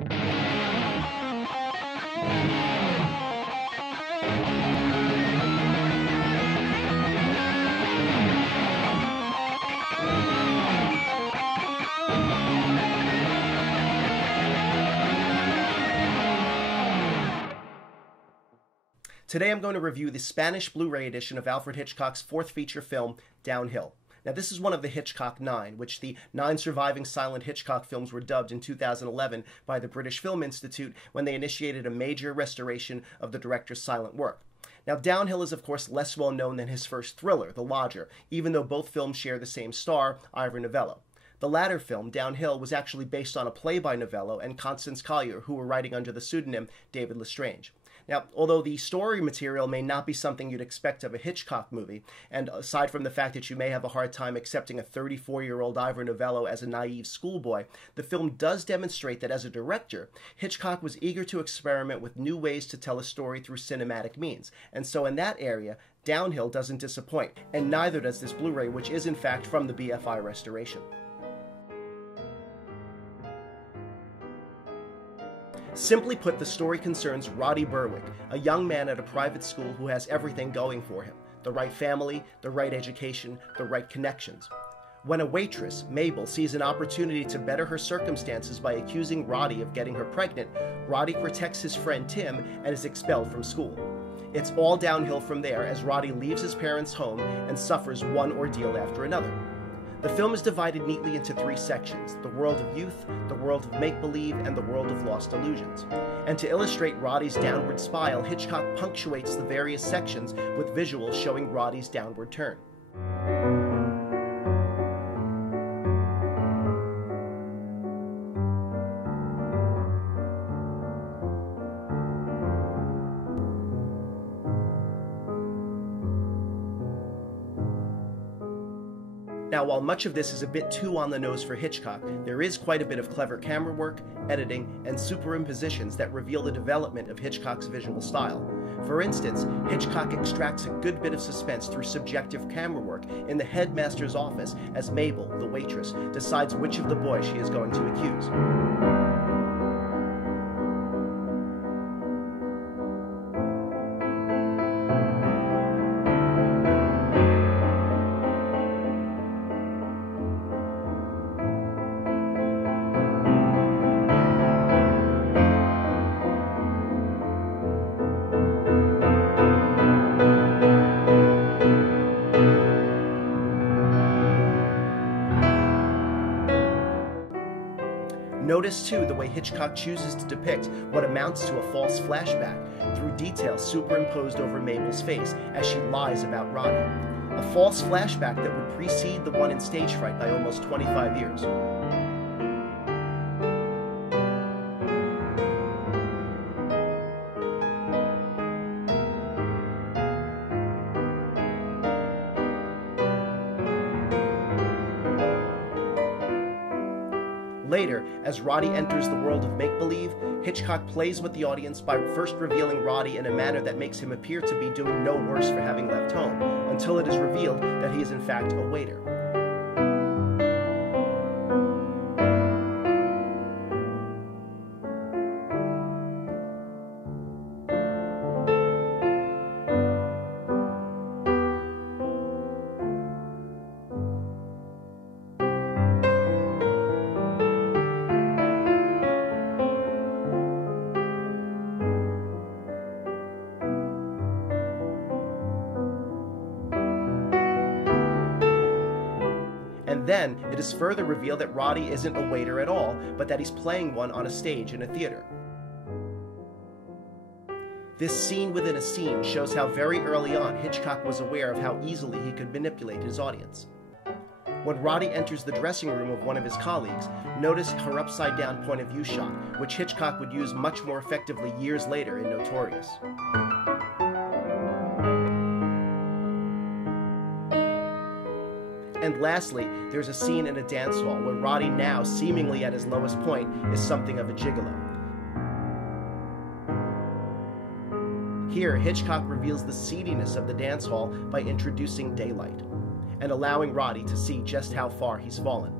Today I'm going to review the Spanish Blu-ray edition of Alfred Hitchcock's fourth feature film, Downhill. Now this is one of the Hitchcock 9, which the 9 surviving silent Hitchcock films were dubbed in 2011 by the British Film Institute when they initiated a major restoration of the director's silent work. Now Downhill is of course less well known than his first thriller, The Lodger, even though both films share the same star, Ivor Novello. The latter film, Downhill, was actually based on a play by Novello and Constance Collier, who were writing under the pseudonym David Lestrange. Now, although the story material may not be something you'd expect of a Hitchcock movie, and aside from the fact that you may have a hard time accepting a 34-year-old Ivor Novello as a naive schoolboy, the film does demonstrate that as a director, Hitchcock was eager to experiment with new ways to tell a story through cinematic means, and so in that area, Downhill doesn't disappoint, and neither does this Blu-ray, which is in fact from the BFI restoration. Simply put, the story concerns Roddy Berwick, a young man at a private school who has everything going for him: the right family, the right education, the right connections. When a waitress, Mabel, sees an opportunity to better her circumstances by accusing Roddy of getting her pregnant, Roddy protects his friend Tim and is expelled from school. It's all downhill from there as Roddy leaves his parents' home and suffers one ordeal after another. The film is divided neatly into 3 sections: the world of youth, the world of make-believe, and the world of lost illusions. And to illustrate Roddy's downward spiral, Hitchcock punctuates the various sections with visuals showing Roddy's downward turn. Now, while much of this is a bit too on the nose for Hitchcock, there is quite a bit of clever camera work, editing, and superimpositions that reveal the development of Hitchcock's visual style. For instance, Hitchcock extracts a good bit of suspense through subjective camera work in the headmaster's office as Mabel, the waitress, decides which of the boys she is going to accuse. Notice, too, the way Hitchcock chooses to depict what amounts to a false flashback through details superimposed over Mabel's face as she lies about Roddy. A false flashback that would precede the one in Stage Fright by almost 25 years. Later, as Roddy enters the world of make-believe, Hitchcock plays with the audience by first revealing Roddy in a manner that makes him appear to be doing no worse for having left home, until it is revealed that he is in fact a waiter. And then, it is further revealed that Roddy isn't a waiter at all, but that he's playing one on a stage in a theater. This scene within a scene shows how very early on Hitchcock was aware of how easily he could manipulate his audience. When Roddy enters the dressing room of one of his colleagues, notice her upside-down point-of-view shot, which Hitchcock would use much more effectively years later in Notorious. And lastly, there's a scene in a dance hall where Roddy, now seemingly at his lowest point, is something of a gigolo. Here, Hitchcock reveals the seediness of the dance hall by introducing daylight, and allowing Roddy to see just how far he's fallen.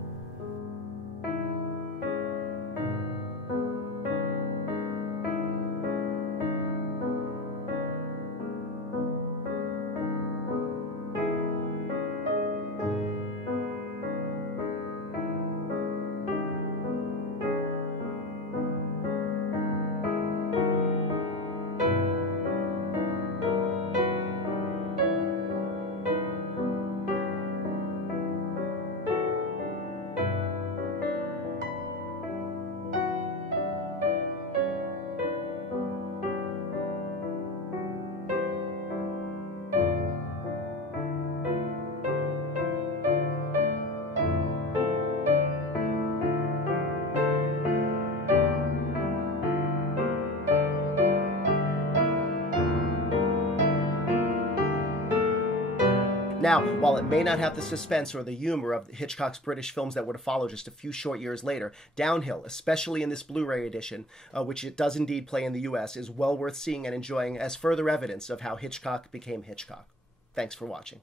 Now, while it may not have the suspense or the humor of Hitchcock's British films that would follow just a few short years later, Downhill, especially in this Blu-ray edition, which it does indeed play in the US, is well worth seeing and enjoying as further evidence of how Hitchcock became Hitchcock. Thanks for watching.